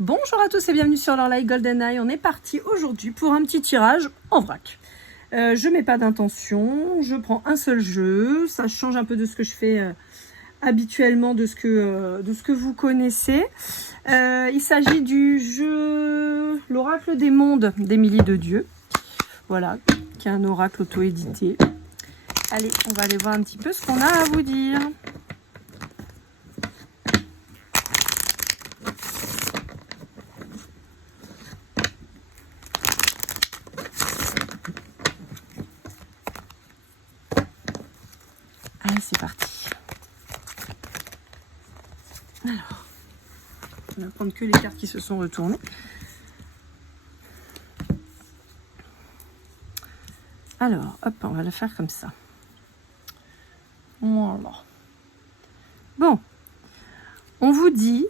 Bonjour à tous et bienvenue sur Lorelai GoldenEye. On est parti aujourd'hui pour un petit tirage en vrac. Je mets pas d'intention, je prends un seul jeu. Ça change un peu de ce que je fais habituellement, de ce que vous connaissez. Il s'agit du jeu L'Oracle des Mondes d'Émilie de Dieu. Voilà, qui est un oracle auto-édité. Allez, on va aller voir un petit peu ce qu'on a à vous dire. Allez, c'est parti. Alors, on va prendre que les cartes qui se sont retournées. Alors, hop, on va la faire comme ça. Voilà. Bon, on vous dit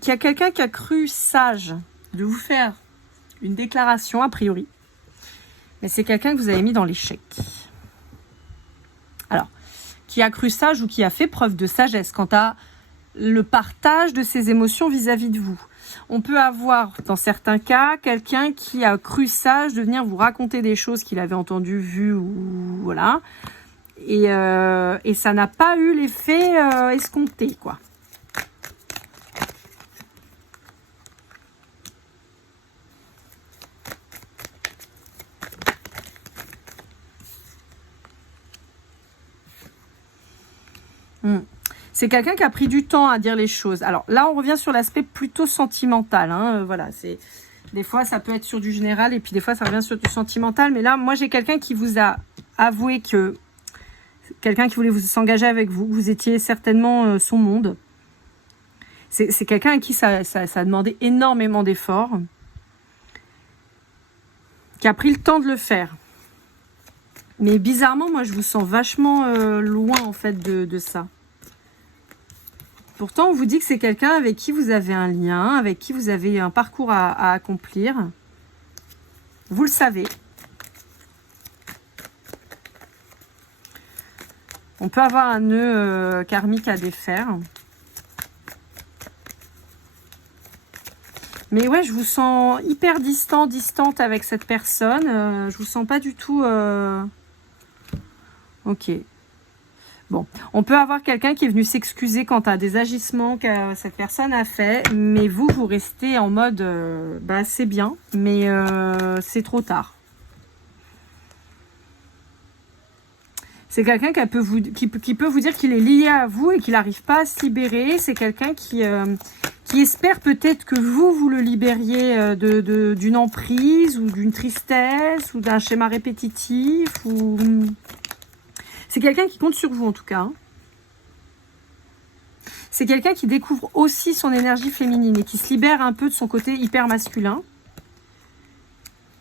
qu'il y a quelqu'un qui a cru sage de vous faire une déclaration a priori, mais c'est quelqu'un que vous avez mis dans l'échec. Alors, qui a cru sage ou qui a fait preuve de sagesse quant à le partage de ses émotions vis-à-vis de vous. On peut avoir, dans certains cas, quelqu'un qui a cru sage de venir vous raconter des choses qu'il avait entendues, vues, ou voilà. Et ça n'a pas eu l'effet escompté, quoi. C'est quelqu'un qui a pris du temps à dire les choses. Alors là, on revient sur l'aspect plutôt sentimental. Voilà, c'est des fois, ça peut être sur du général et puis des fois, ça revient sur du sentimental. Mais là, moi, j'ai quelqu'un qui vous a avoué que quelqu'un qui voulait s'engager avec vous, vous étiez certainement son monde. C'est quelqu'un à qui ça a demandé énormément d'efforts, qui a pris le temps de le faire. Mais bizarrement, moi, je vous sens vachement loin, en fait, de ça. Pourtant, on vous dit que c'est quelqu'un avec qui vous avez un lien, avec qui vous avez un parcours à accomplir. Vous le savez. On peut avoir un nœud karmique à défaire. Mais ouais, je vous sens hyper distante avec cette personne. Je vous sens pas du tout... Ok. Bon, on peut avoir quelqu'un qui est venu s'excuser quant à des agissements que cette personne a fait, mais vous restez en mode c'est bien, mais c'est trop tard. C'est quelqu'un qui peut vous dire qu'il est lié à vous et qu'il n'arrive pas à se libérer. C'est quelqu'un qui espère peut-être que vous le libériez d'une emprise ou d'une tristesse ou d'un schéma répétitif ou... C'est quelqu'un qui compte sur vous en tout cas. C'est quelqu'un qui découvre aussi son énergie féminine et qui se libère un peu de son côté hyper masculin.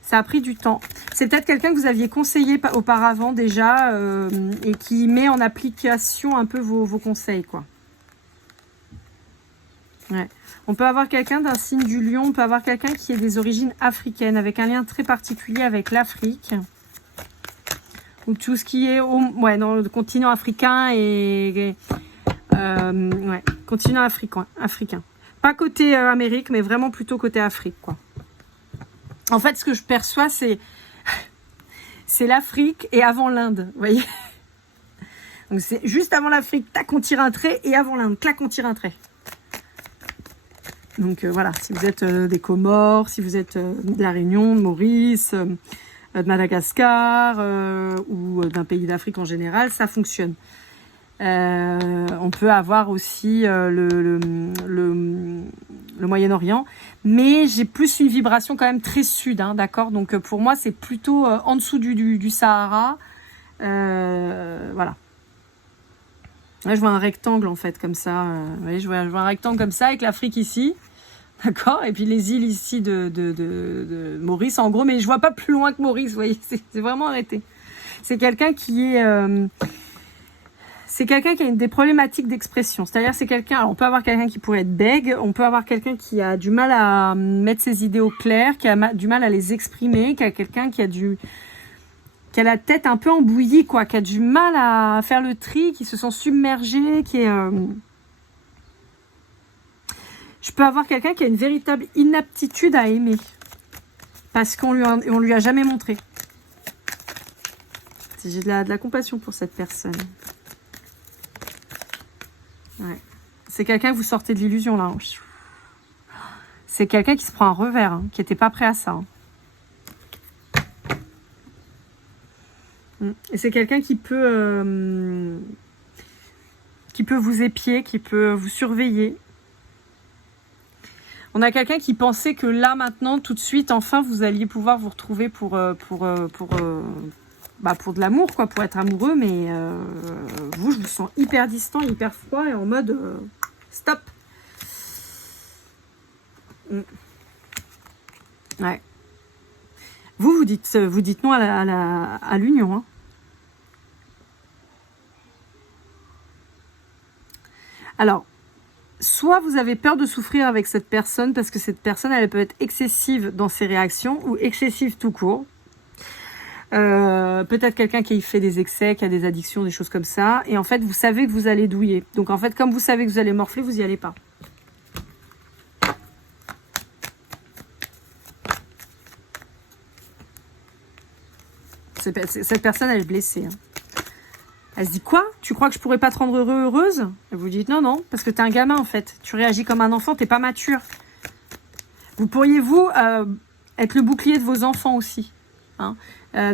Ça a pris du temps. C'est peut-être quelqu'un que vous aviez conseillé auparavant déjà et qui met en application un peu vos conseils, quoi. Ouais. On peut avoir quelqu'un d'un signe du lion, on peut avoir quelqu'un qui est des origines africaines, avec un lien très particulier avec l'Afrique. Ou tout ce qui est dans le continent africain et continent africain. Pas côté Amérique, mais vraiment plutôt côté Afrique, quoi. En fait, ce que je perçois, c'est l'Afrique et avant l'Inde, vous voyez. Donc c'est juste avant l'Afrique, tac, on tire un trait, et avant l'Inde, clac, on tire un trait. Donc voilà, si vous êtes des Comores, si vous êtes de la Réunion, de Maurice, de Madagascar ou d'un pays d'Afrique en général, ça fonctionne. On peut avoir aussi le Moyen-Orient, mais j'ai plus une vibration quand même très sud, d'accord. Donc pour moi, c'est plutôt en dessous du Sahara. Voilà. Là, je vois un rectangle en fait comme ça. Vous voyez, je vois un rectangle comme ça avec l'Afrique ici. D'accord, et puis les îles ici de Maurice, en gros, mais je vois pas plus loin que Maurice, vous voyez, c'est vraiment arrêté. C'est quelqu'un qui est... c'est quelqu'un qui a des problématiques d'expression. C'est-à-dire, c'est quelqu'un... Alors, on peut avoir quelqu'un qui pourrait être bègue, on peut avoir quelqu'un qui a du mal à mettre ses idées au clair, qui a du mal à les exprimer, qui a quelqu'un qui a la tête un peu embouillie, quoi, qui a du mal à faire le tri, qui se sent submergé, qui est... Je peux avoir quelqu'un qui a une véritable inaptitude à aimer. Parce qu'on lui a jamais montré. J'ai de la compassion pour cette personne. Ouais. C'est quelqu'un que vous sortez de l'illusion, là. C'est quelqu'un qui se prend un revers, hein, qui n'était pas prêt à ça. Hein. Et c'est quelqu'un qui peut vous épier, qui peut vous surveiller. On a quelqu'un qui pensait que là, maintenant, tout de suite, enfin, vous alliez pouvoir vous retrouver pour de l'amour, quoi, pour être amoureux. Mais vous, je vous sens hyper distant, hyper froid et en mode stop. Ouais. Vous dites non à l'union. Hein. Alors, soit vous avez peur de souffrir avec cette personne parce que cette personne, elle peut être excessive dans ses réactions ou excessive tout court. Peut-être quelqu'un qui fait des excès, qui a des addictions, des choses comme ça. Et en fait, vous savez que vous allez douiller. Donc en fait, comme vous savez que vous allez morfler, vous n'y allez pas. Cette personne, elle est blessée. Hein. Elle se dit quoi? Tu crois que je pourrais pas te rendre heureuse? Et vous dites non, parce que t'es un gamin en fait. Tu réagis comme un enfant, t'es pas mature. Vous pourriez être le bouclier de vos enfants aussi. Hein.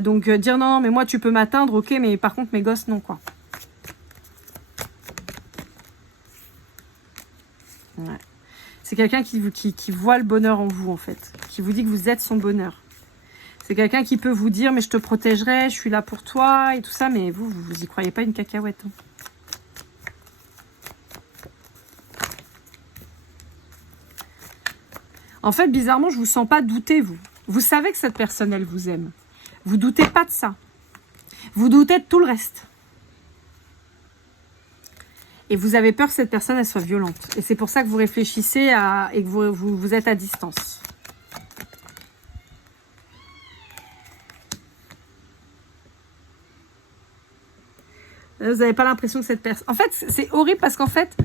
Donc dire non, mais moi tu peux m'atteindre, ok, mais par contre mes gosses non quoi. Ouais. C'est quelqu'un qui voit le bonheur en vous en fait, qui vous dit que vous êtes son bonheur. C'est quelqu'un qui peut vous dire mais je te protégerai, je suis là pour toi et tout ça, mais vous y croyez pas une cacahuète. Hein. En fait, bizarrement, je vous sens pas douter, vous. Vous savez que cette personne, elle vous aime. Vous doutez pas de ça. Vous doutez de tout le reste. Et vous avez peur que cette personne, elle soit violente. Et c'est pour ça que vous réfléchissez et que vous êtes à distance. Vous n'avez pas l'impression que cette personne... En fait, c'est horrible parce qu'en fait,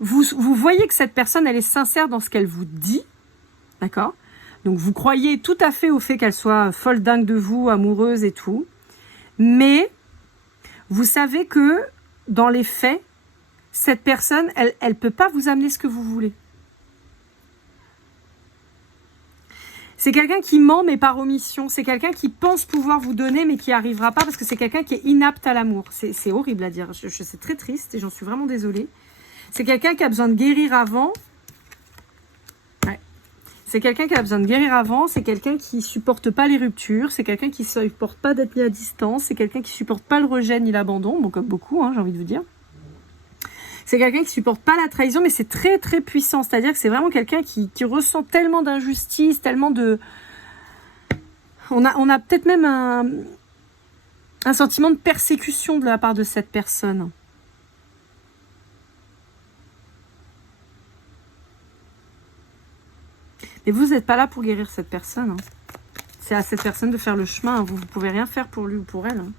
vous voyez que cette personne, elle est sincère dans ce qu'elle vous dit. D'accord ? Donc, vous croyez tout à fait au fait qu'elle soit folle dingue de vous, amoureuse et tout. Mais, vous savez que, dans les faits, cette personne, elle peut pas vous amener ce que vous voulez. C'est quelqu'un qui ment, mais par omission. C'est quelqu'un qui pense pouvoir vous donner, mais qui n'y arrivera pas parce que c'est quelqu'un qui est inapte à l'amour. C'est horrible à dire. C'est très triste et j'en suis vraiment désolée. C'est quelqu'un qui a besoin de guérir avant. Ouais. C'est quelqu'un qui a besoin de guérir avant. C'est quelqu'un qui supporte pas les ruptures. C'est quelqu'un qui supporte pas d'être mis à distance. C'est quelqu'un qui supporte pas le rejet ni l'abandon. Bon, comme beaucoup, hein, j'ai envie de vous dire. C'est quelqu'un qui supporte pas la trahison, mais c'est très très puissant. C'est-à-dire que c'est vraiment quelqu'un qui ressent tellement d'injustice, tellement de... On a peut-être même un sentiment de persécution de la part de cette personne. Mais vous n'êtes pas là pour guérir cette personne. Hein. C'est à cette personne de faire le chemin. Hein. Vous ne pouvez rien faire pour lui ou pour elle. Hein.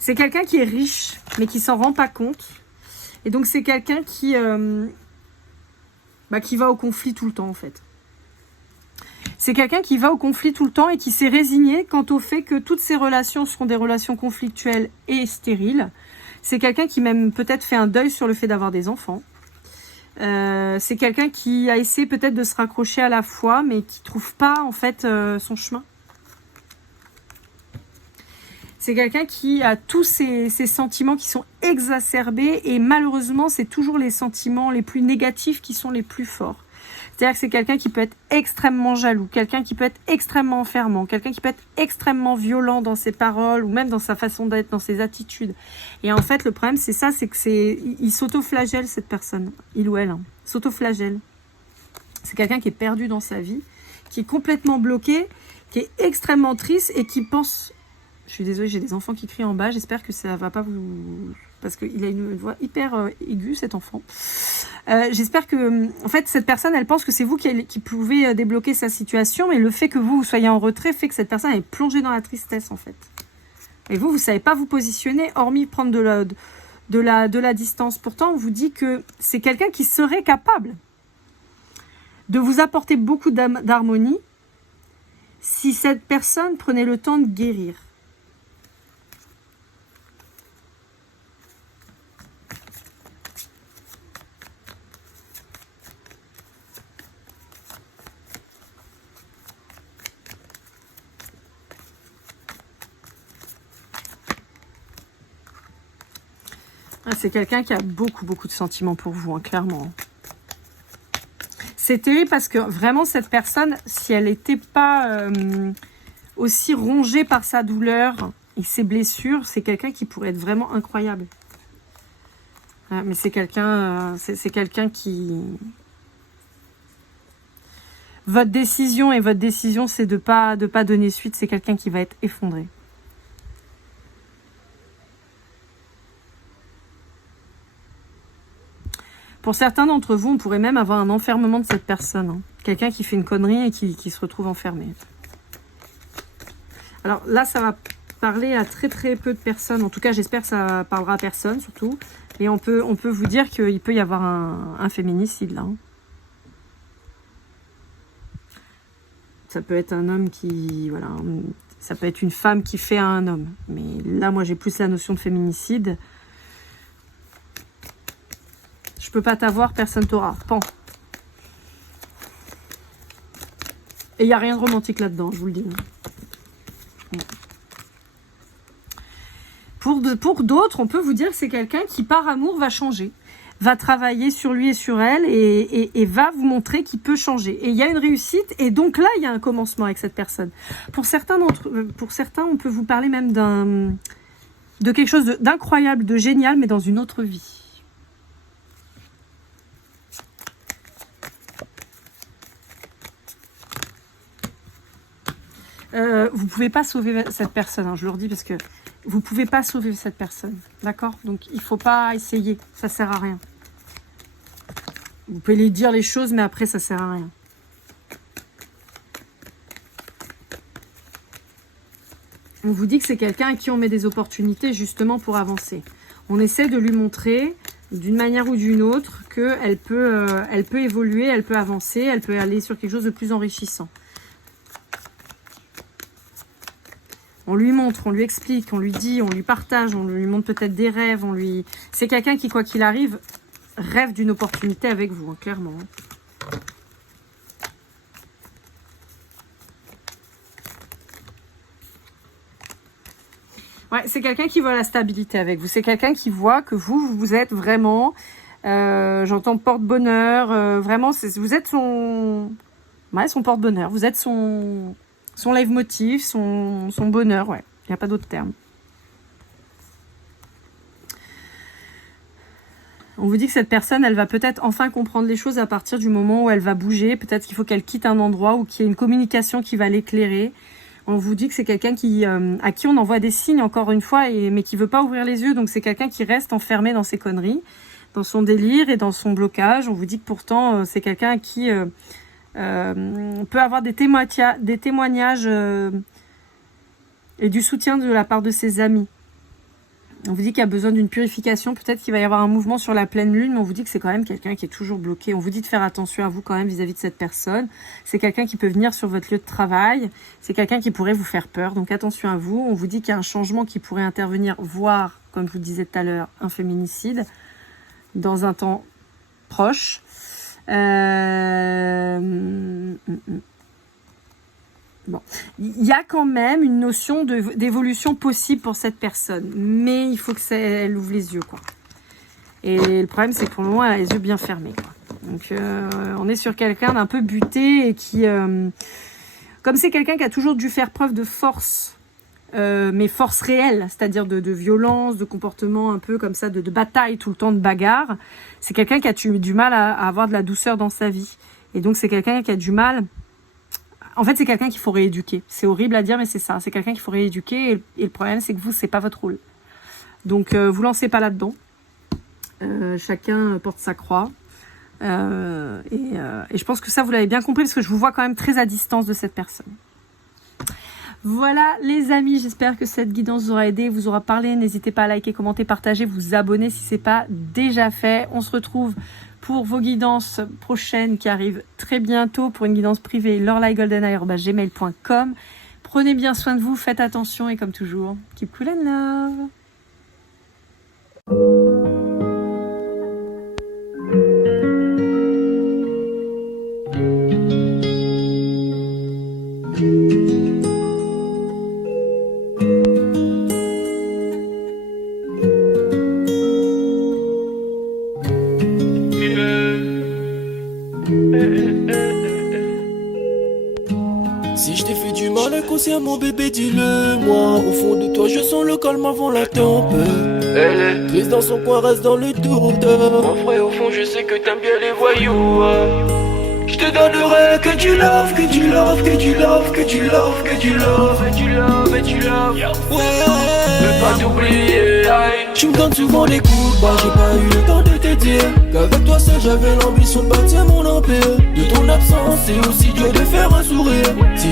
C'est quelqu'un qui est riche, mais qui s'en rend pas compte. Et donc, c'est quelqu'un qui va au conflit tout le temps, en fait. C'est quelqu'un qui va au conflit tout le temps et qui s'est résigné quant au fait que toutes ses relations seront des relations conflictuelles et stériles. C'est quelqu'un qui même peut-être fait un deuil sur le fait d'avoir des enfants. C'est quelqu'un qui a essayé peut-être de se raccrocher à la foi, mais qui trouve pas, en fait, son chemin. C'est quelqu'un qui a tous ces sentiments qui sont exacerbés et malheureusement, c'est toujours les sentiments les plus négatifs qui sont les plus forts. C'est-à-dire que c'est quelqu'un qui peut être extrêmement jaloux, quelqu'un qui peut être extrêmement enfermant, quelqu'un qui peut être extrêmement violent dans ses paroles ou même dans sa façon d'être, dans ses attitudes. Et en fait, le problème, c'est ça, c'est que il s'auto-flagelle cette personne, il ou elle, hein, s'auto-flagelle. C'est quelqu'un qui est perdu dans sa vie, qui est complètement bloqué, qui est extrêmement triste et qui pense... Je suis désolée, j'ai des enfants qui crient en bas. J'espère que ça va pas vous... Parce qu'il a une voix hyper aiguë, cet enfant. J'espère que... En fait, cette personne, elle pense que c'est vous qui pouvez débloquer sa situation. Mais le fait que vous soyez en retrait fait que cette personne est plongée dans la tristesse, en fait. Et vous savez pas vous positionner, hormis prendre de la distance. Pourtant, on vous dit que c'est quelqu'un qui serait capable de vous apporter beaucoup d'harmonie si cette personne prenait le temps de guérir. C'est quelqu'un qui a beaucoup de sentiments pour vous, hein, clairement. C'est terrible parce que vraiment cette personne, si elle n'était pas aussi rongée par sa douleur et ses blessures, c'est quelqu'un qui pourrait être vraiment incroyable. Ouais, mais c'est quelqu'un qui... Votre décision, c'est de pas donner suite. C'est quelqu'un qui va être effondré. Pour certains d'entre vous, on pourrait même avoir un enfermement de cette personne. Hein. Quelqu'un qui fait une connerie et qui se retrouve enfermé. Alors là, ça va parler à très peu de personnes. En tout cas, j'espère que ça parlera à personne, surtout. Et on peut vous dire qu'il peut y avoir un féminicide, là. Hein. Ça peut être un homme qui... Voilà, ça peut être une femme qui fait à un homme. Mais là, moi, j'ai plus la notion de féminicide. Je peux pas t'avoir, personne t'aura. Pan. Et il n'y a rien de romantique là-dedans, je vous le dis. Pour d'autres, on peut vous dire que c'est quelqu'un qui, par amour, va changer. Va travailler sur lui et sur elle et va vous montrer qu'il peut changer. Et il y a une réussite et donc là, il y a un commencement avec cette personne. Pour certains, on peut vous parler même de quelque chose d'incroyable, de génial, mais dans une autre vie. Vous pouvez pas sauver cette personne, hein, je leur dis parce que vous pouvez pas sauver cette personne, d'accord? Donc il faut pas essayer, ça sert à rien. Vous pouvez lui dire les choses, mais après ça sert à rien. On vous dit que c'est quelqu'un à qui on met des opportunités justement pour avancer. On essaie de lui montrer d'une manière ou d'une autre qu'elle peut évoluer, elle peut avancer, elle peut aller sur quelque chose de plus enrichissant. On lui montre, on lui explique, on lui dit, on lui partage, on lui montre peut-être des rêves. C'est quelqu'un qui, quoi qu'il arrive, rêve d'une opportunité avec vous, hein, clairement. Ouais, c'est quelqu'un qui voit la stabilité avec vous. C'est quelqu'un qui voit que vous êtes vraiment, j'entends porte-bonheur, vraiment, vous êtes son porte-bonheur. Vous êtes son leitmotiv, son bonheur, ouais. Il n'y a pas d'autre terme. On vous dit que cette personne, elle va peut-être enfin comprendre les choses à partir du moment où elle va bouger. Peut-être qu'il faut qu'elle quitte un endroit ou qu'il y ait une communication qui va l'éclairer. On vous dit que c'est quelqu'un à qui on envoie des signes, encore une fois, mais qui veut pas ouvrir les yeux. Donc c'est quelqu'un qui reste enfermé dans ses conneries, dans son délire et dans son blocage. On vous dit que pourtant, c'est quelqu'un à qui... peut avoir des témoignages et du soutien de la part de ses amis. On vous dit qu'il y a besoin d'une purification, peut-être qu'il va y avoir un mouvement sur la pleine lune, mais on vous dit que c'est quand même quelqu'un qui est toujours bloqué. On vous dit de faire attention à vous quand même vis-à-vis de cette personne. C'est quelqu'un qui peut venir sur votre lieu de travail, c'est quelqu'un qui pourrait vous faire peur, donc attention à vous. On vous dit qu'il y a un changement qui pourrait intervenir, voire, comme je vous le disais tout à l'heure, un féminicide dans un temps proche. Bon, il y a quand même une notion d'évolution possible pour cette personne, mais il faut elle ouvre les yeux, quoi. Et le problème, c'est que pour le moment, elle a les yeux bien fermés, quoi. Donc, on est sur quelqu'un d'un peu buté et qui, comme c'est quelqu'un qui a toujours dû faire preuve de force, mais force réelle, c'est-à-dire de violence, de comportement un peu comme ça, de bataille tout le temps, de bagarre. C'est quelqu'un qui a du mal à avoir de la douceur dans sa vie. Et donc, c'est quelqu'un qui a du mal... En fait, c'est quelqu'un qu'il faut rééduquer. C'est horrible à dire, mais c'est ça. C'est quelqu'un qu'il faut rééduquer. Et le problème, c'est que vous, c'est pas votre rôle. Donc, vous lancez pas là-dedans. Chacun porte sa croix. Et je pense que ça, vous l'avez bien compris, parce que je vous vois quand même très à distance de cette personne. Voilà les amis, j'espère que cette guidance vous aura aidé, vous aura parlé. N'hésitez pas à liker, commenter, partager, vous abonner si ce n'est pas déjà fait. On se retrouve pour vos guidances prochaines qui arrivent très bientôt pour une guidance privée lorlaigoldeneye@gmail.com. Prenez bien soin de vous, faites attention et comme toujours, keep cool and love. Si je t'ai fait du mal inconsciemment bébé dis-le moi. Au fond de toi je sens le calme avant la tempête. Elle est triste dans son coin, reste dans le doute. Mon frère au fond je sais que t'aimes bien les voyous. Je te donnerai que du love, que du love, que du love, que du love, que du love, et du love, et du love. Ouais, veux pas t'oublier. Tu me donnes souvent des coups de barre, j'ai pas eu le temps de te dire qu'avec toi seul j'avais l'ambition de bâtir mon empire. De ton absence c'est aussi dur de faire un sourire. Si